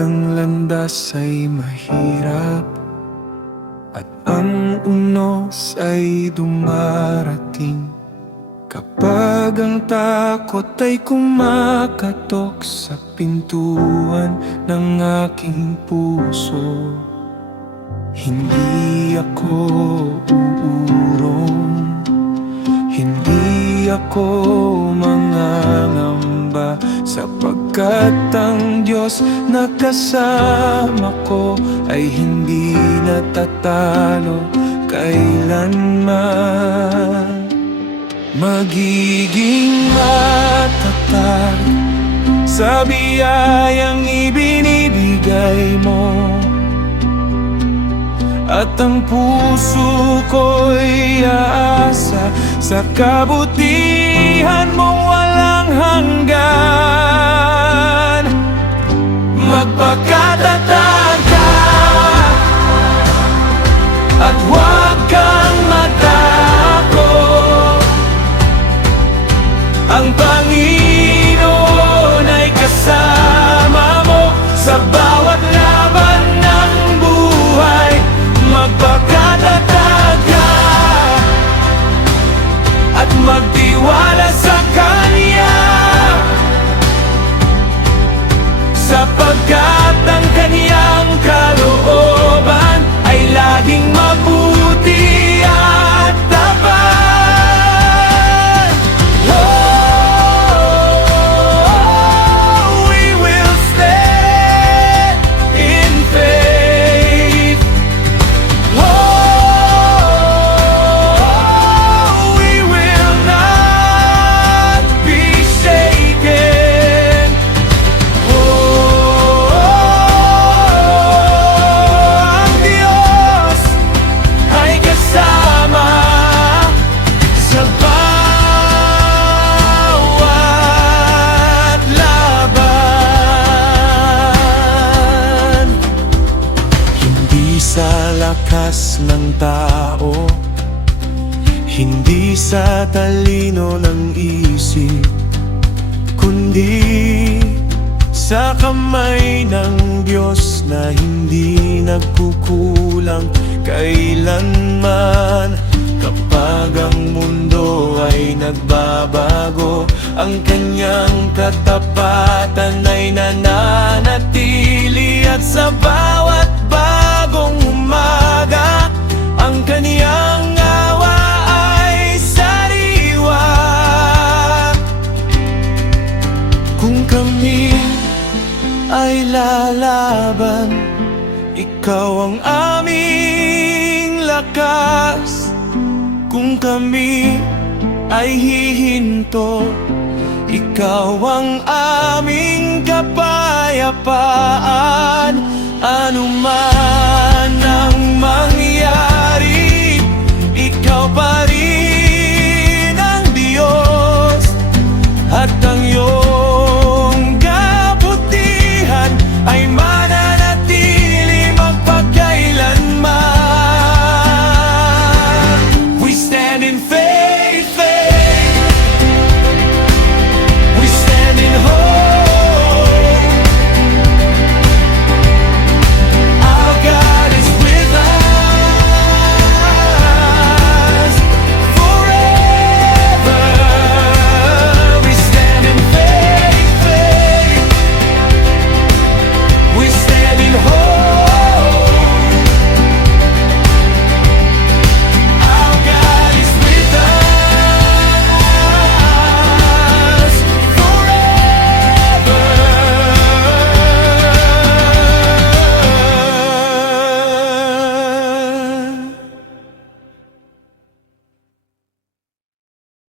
ang landas ay mahirap at ang unos ay dumarating, kapag ang takot ay kumakatok sa pintuan ng aking puso, hindi ako uurong, hindi ako mangangamba, sapagkat ang Diyos na kasama ko ay hindi natatalo kailanman. Magiging matatag sa biyayang ibinibigay mo, at ang puso ko'y aasa sa kabutihan mong walang hanggan. Magpakatatag ka at huwag kang matakot. Ang Panginoon ay kasama mo sa bawat laban ng buhay. Magpakatatag ka at magtiwala sa Kanya, sapagkat ang Kanyang kalooban ay laging mabuti at tapat. Oh, we will stand in faith. Oh, we will not be shaken. Oh, ang Diyos ay kasama sa bawat laban. Hindi sa lakas ng tao, hindi sa talino ng isip, kundi sa kamay ng Diyos na hindi nagkukulang kailanman. Kapag ang mundo ay nagbabago, ang Kanyang katapatan ay nananatili, at sa bawat bagong umaga, ang Kanyang awa ay sariwa. Kung kami ay lalaban, Ikaw ang aming lakas. Kung kami ay hihinto, Ikaw ang aming kapayapaan. Ano man ang